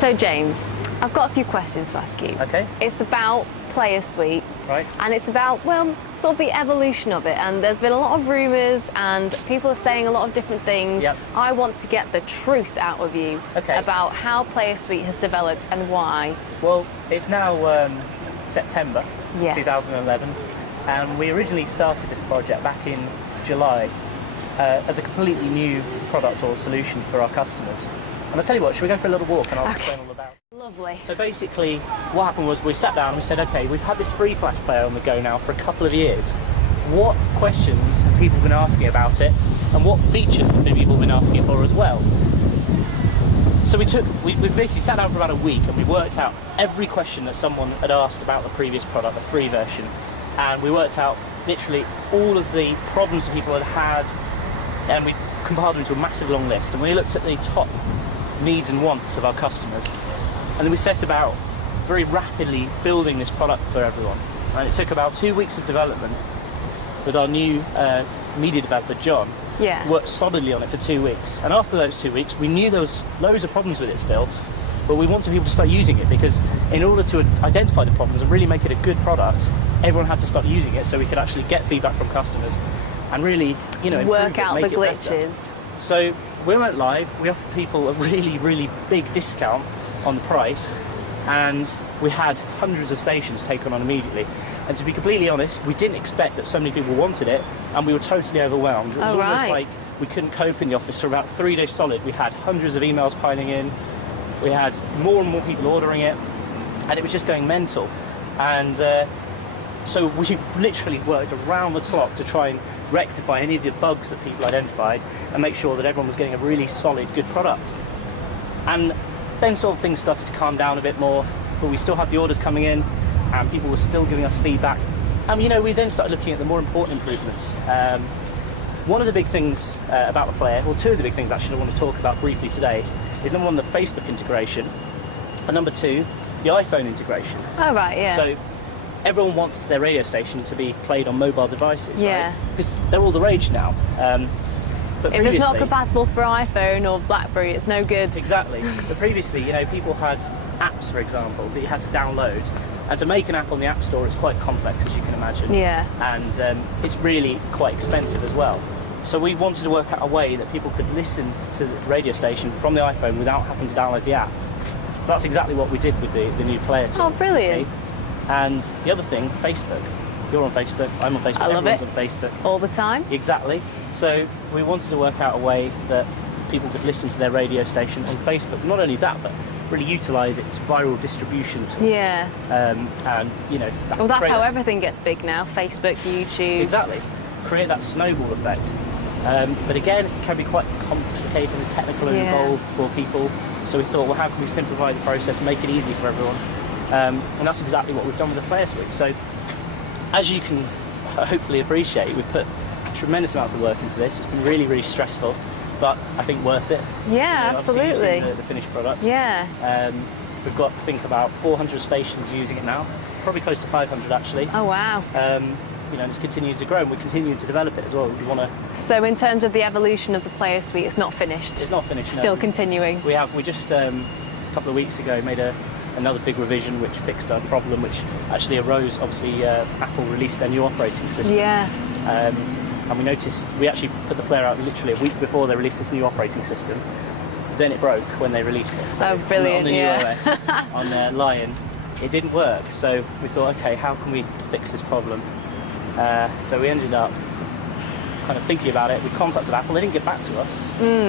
So James, I've got a few questions to ask you. Okay. It's about Player Suite. Right. And it's about, well, sort of the evolution of it. And there's been a lot of rumours and people are saying a lot of different things. Yep. I want to get the truth out of you about how Player Suite has developed and why. Well, it's now September 2011, and we originally started this project back in July as a completely new product or solution for our customers. And I'll tell you what, should we go for a little walk and I'll explain all about it? Lovely. So basically, what happened was we sat down and we said, okay, we've had this free Flash player on the go now for a couple of years. What questions have people been asking about it, and what features have people been asking for as well? So we basically sat down for about a week and we worked out every question that someone had asked about the previous product, the free version, and we worked out literally all of the problems that people had had, and we compiled them into a massive long list. And we looked at the top needs and wants of our customers, and then we set about very rapidly building this product for everyone. And it took about 2 weeks of development with our new media developer John. Yeah. Worked solidly on it for 2 weeks, and after those 2 weeks we knew there was loads of problems with it still, but we wanted people to start using it, because in order to identify the problems and really make it a good product, everyone had to start using it so we could actually get feedback from customers and really, you know, work out the glitches. Better. So we went live, we offered people a really big discount on the price, and we had hundreds of stations taken on immediately. And to be completely honest, we didn't expect that so many people wanted it, and we were totally overwhelmed. It was almost like we couldn't cope in the office for about 3 days solid. We had hundreds of emails piling in, we had more and more people ordering it, and it was just going mental. And so we literally worked around the clock to try and rectify any of the bugs that people identified and make sure that everyone was getting a really solid, good product. And then sort of things started to calm down a bit more, but we still had the orders coming in, and people were still giving us feedback. And you know, we then started looking at the more important improvements. One of the big things about the player, well, two of the big things actually I want to talk about briefly today, is number one, the Facebook integration, and number two, the iPhone integration. Oh right, yeah. So everyone wants their radio station to be played on mobile devices, yeah, right? Because they're all the rage now. But if it's not compatible for iPhone or BlackBerry, it's no good. Exactly. But previously, you know, people had apps, for example, that you had to download. And to make an app on the App Store, it's quite complex, as you can imagine. Yeah. And it's really quite expensive as well. So we wanted to work out a way that people could listen to the radio station from the iPhone without having to download the app. So that's exactly what we did with the new player tool. Oh, brilliant. And the other thing, Facebook. You're on Facebook, I'm on Facebook, everyone's on Facebook. All the time. Exactly. So we wanted to work out a way that people could listen to their radio station on Facebook. Not only that, but really utilise its viral distribution tools. Yeah. And you know. Well, that's how everything gets big now. Facebook, YouTube. Exactly. Create that snowball effect. But again, it can be quite complicated and technical and involved for people. So we thought, well, how can we simplify the process, make it easy for everyone? And that's exactly what we've done with the Player Suite. So, as you can hopefully appreciate, we've put tremendous amounts of work into this. It's been really stressful, but I think worth it. Yeah, you know, absolutely. You've seen the finished product. Yeah. We've got, I think, about 400 stations using it now. Probably close to 500 actually. Oh wow. You know, and it's continuing to grow, and we're continuing to develop it as well. We want to. So in terms of the evolution of the Player Suite, it's not finished. It's not finished. Still no. continuing. We just a couple of weeks ago made another big revision which fixed our problem, which actually arose. Obviously, Apple released their new operating system. Yeah. And we noticed we actually put the player out literally a week before they released this new operating system. Then it broke when they released it. So oh, brilliant! On the new OS, on Lion, it didn't work. So we thought, okay, how can we fix this problem? So we ended up kind of thinking about it. We contacted Apple. They didn't get back to us.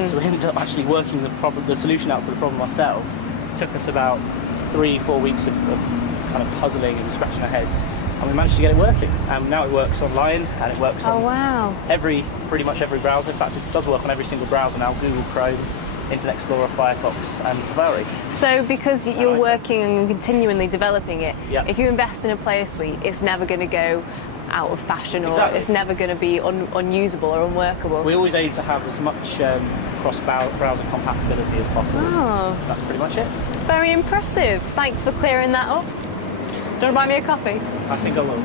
So we ended up actually working the solution out to the problem ourselves. It took us about 3-4 weeks of kind of puzzling and scratching our heads, and we managed to get it working. And now it works on Lion, and it works on pretty much every browser. In fact, it does work on every single browser now: Google Chrome, Internet Explorer, Firefox, and Safari. So because you're working and continually developing it, if you invest in a Player Suite, it's never going to go out of fashion, or it's never going to be unusable or unworkable. We always aim to have as much cross-browser compatibility as possible. Oh. That's pretty much it. Very impressive. Thanks for clearing that up. Do you want to buy me a coffee? I think I will.